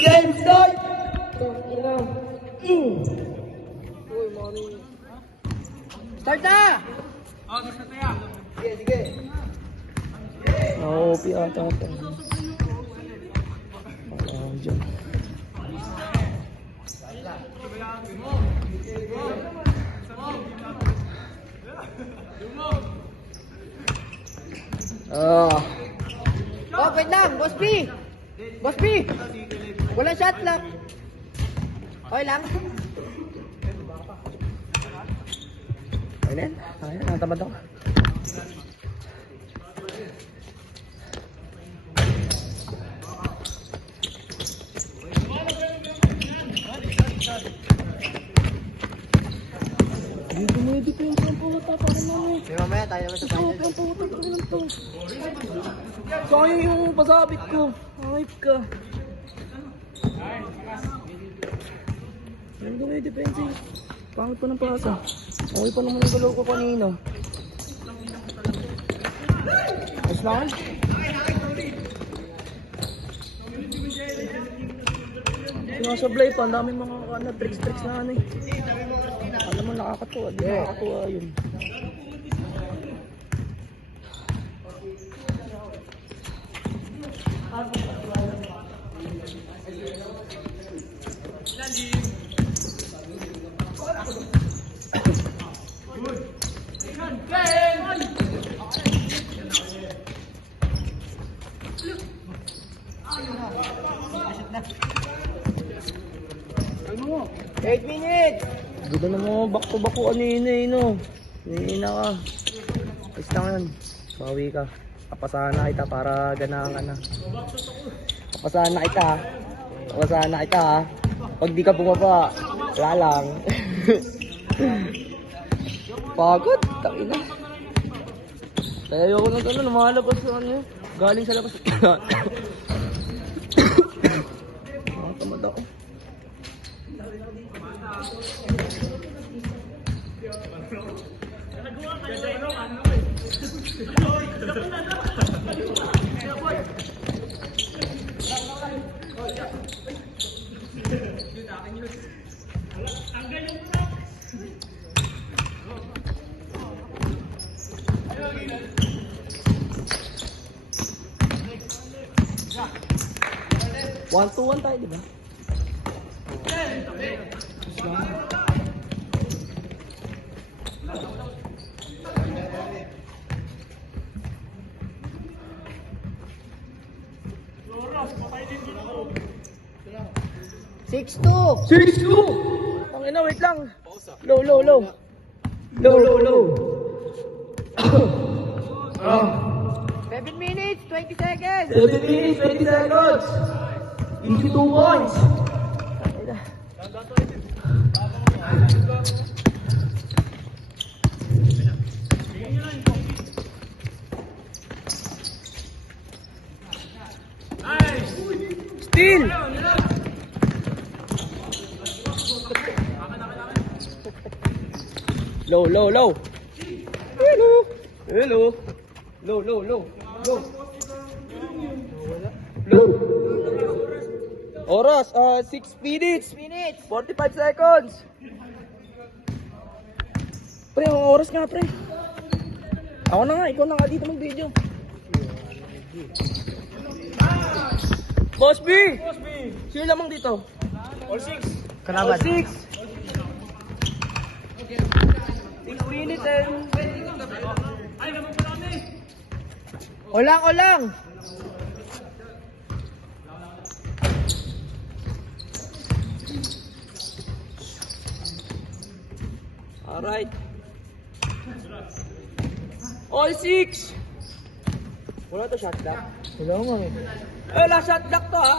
Game start! Start na! Sige, sige. Na-OP ata ito. Dyan. Oh, wait lang, Boss B! Boss B! Walang shot lang. Okay lang? Okay na yan. Okay na, natamad ako. Dito mo yung depensa ang puta para namin. May mamaya tayo naman sa final. Ang puta ko lang to. Sayang yung pasabit ko. Hype ka. Ano mo yung depensa? Pangit pa ng pasa. Okay pa naman yung galaw ko kanina. Ayos na kan? Sinasablay pa, ang daming mga tricks na ano eh. Alam mo nakakatuwa, di nakakatuwa yun. Ano? 8 minutes! Ganda na mo, back to back ko kanina eh no. Nihina ka. Ayos lang yun. Bawi ka. Kapasahan na kita para ganahan ka na. Kapasahan na kita ha. Kapasahan na kita ha. Pag di ka bumaba, wala lang. Pagod, takina. Kaya ayoko ng gano'n, lumalabas sa ano. Galing sa labas. Tamad ako. One to one tayo, di ba? Six two! 6-2! Pangina, wait lang. Low. Low. 7 minutes, 20 seconds! 7 minutes, 20 seconds. Easy 2 points. Steal! Low. Hello. Low. Oras, 6 minutes. 45 seconds. Pre, ang oras nga, pre. Ako na nga, ikaw na nga dito mag-video. Boss B! Sino lamang dito? All 6! All 6! 6 minutes and... Olang! Alright. All 6! Wala to shot block. Wala nga eh. Wala shot block to ha.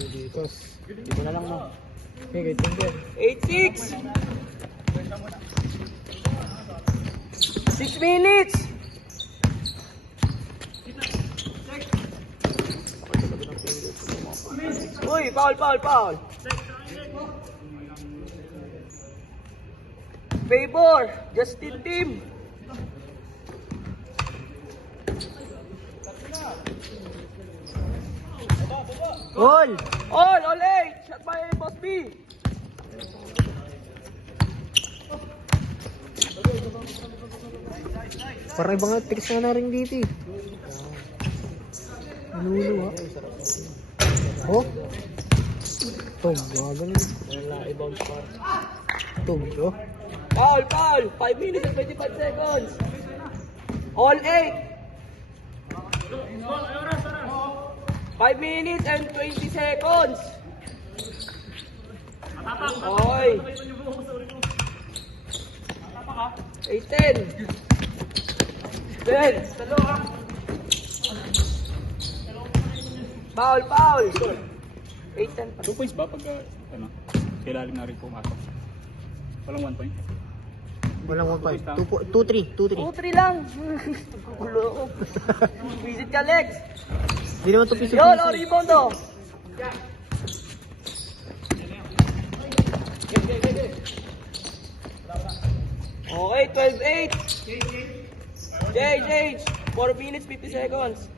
Hindi ko na lang mo. Okay, kahit hindi. 8-6! 6 minutes! Uy, foul! Favor, Justin team. All! All 8! Shot by Boss B! Parang ibang tiks na na rin dito eh. Lulu ha. Oh? Tog, mga ganun. Wala, ibang spot. Tog, oh. Foul! 5 minutes and 25 seconds! All 8! 5 minutes and 20 seconds! Okay! 18! 10! Foul! 8-10 pa. 2 points ba pag kailalim na rin pumatok? Walang 1 point? Walang 1-5. 2-3. 2-3 lang! Gulo ko. Visit ka, Lex! Hindi naman ito piso. Yun, o, rebound o! Okay, 12-8! Change! 4 minutes, 50 seconds.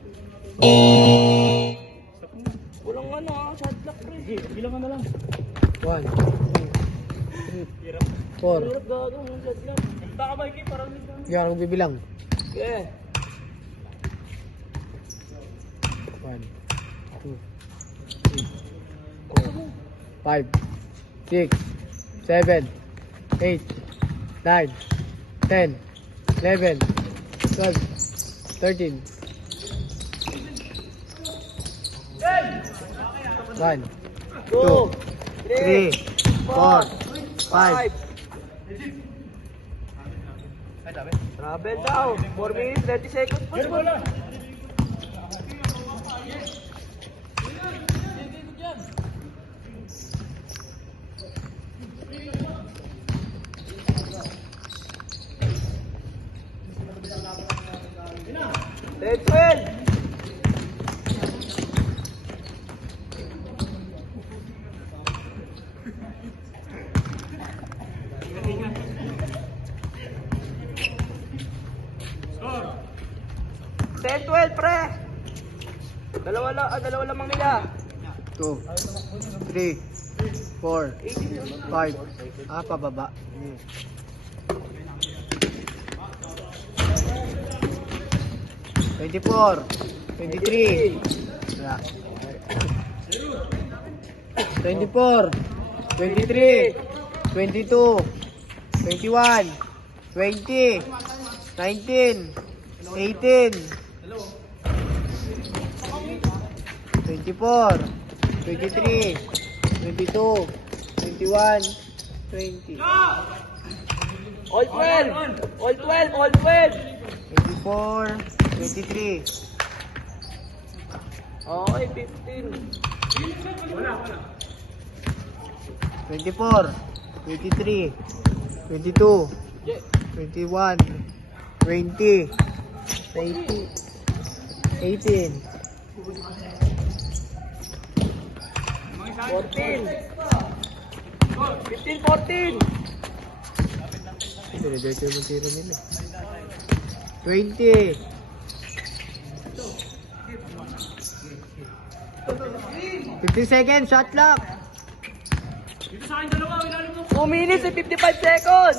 Walang shot clock pre. Bilang na lang. 1, 2, 3, 4. Hirap gagawin yung shot clock. Baka ba ikip parang Yan, ang bibilang. Okay. 1, 2, 3, 4, 5, 6, 7, 8, 9, 10, 11, 12, 13. 1, 2, 3, 4, 5. Travel daw. 4 minutes, 30 seconds. Ten, 12. Ten, 12, pre. Dalawa lamang nila. 2, 3, 4, 5. Pababa. 24, 23. Wala. 24, 23, 22, 21, 20, 19, 18, 24, 23, 22, 21, 20. All 12. All 12. All 12. 24, 23. Okay, 15. 24, 23, 22, 21, 20, 20, 18, 14. 15, 14. Dire-diretso yung tira nila. 20, 50 seconds, shot clock. 2 minutes and 55 seconds.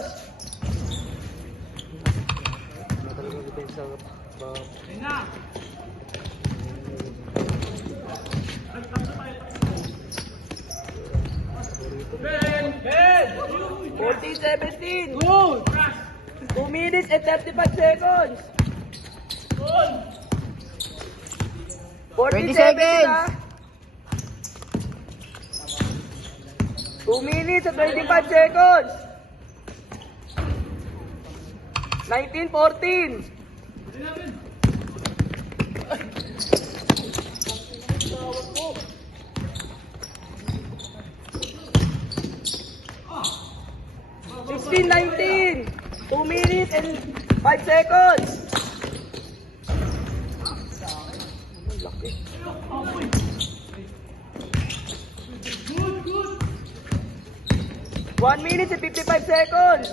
Ben! 14-17. 2 minutes and 35 seconds. 20 seconds. 2 minutes and 25 seconds. 19-14. Sixteen, 19. 2 minutes and 5 seconds. One minute and 55 seconds.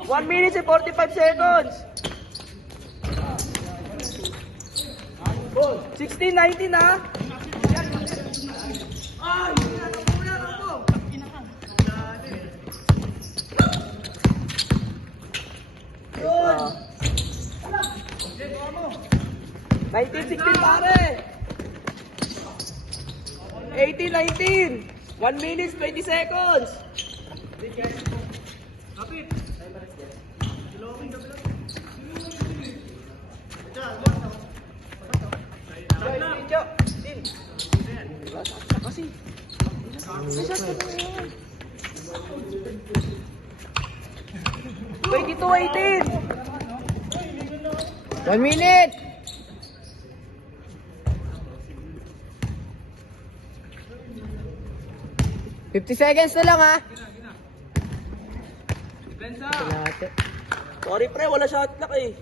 1 minute and 45 seconds. 16-19 ha. Ay, Yun. 19-16 pare. 18-19. 1 minute, 20 seconds. Kasi. 22-18. 1 minute! 50 seconds na lang ha. Sorry pre, wala shot clock eh.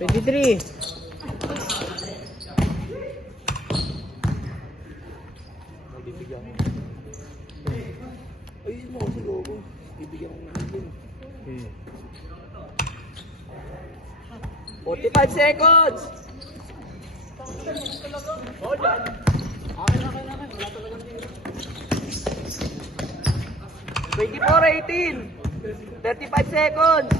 23. Ayun mo kasi logo. Bibigyan ko naman din. 45 seconds. Oh, dyan. Akin. Wala talagang tira. 24-18. 35 seconds.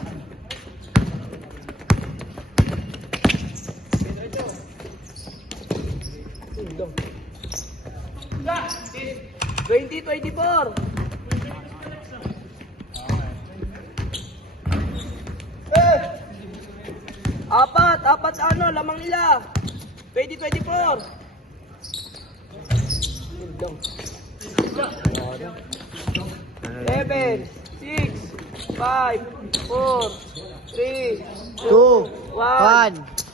Lang. 20-24. Apat ano, lamang nila. 20-24. 7, 6, 5, 4, 3, 2, 1. 1.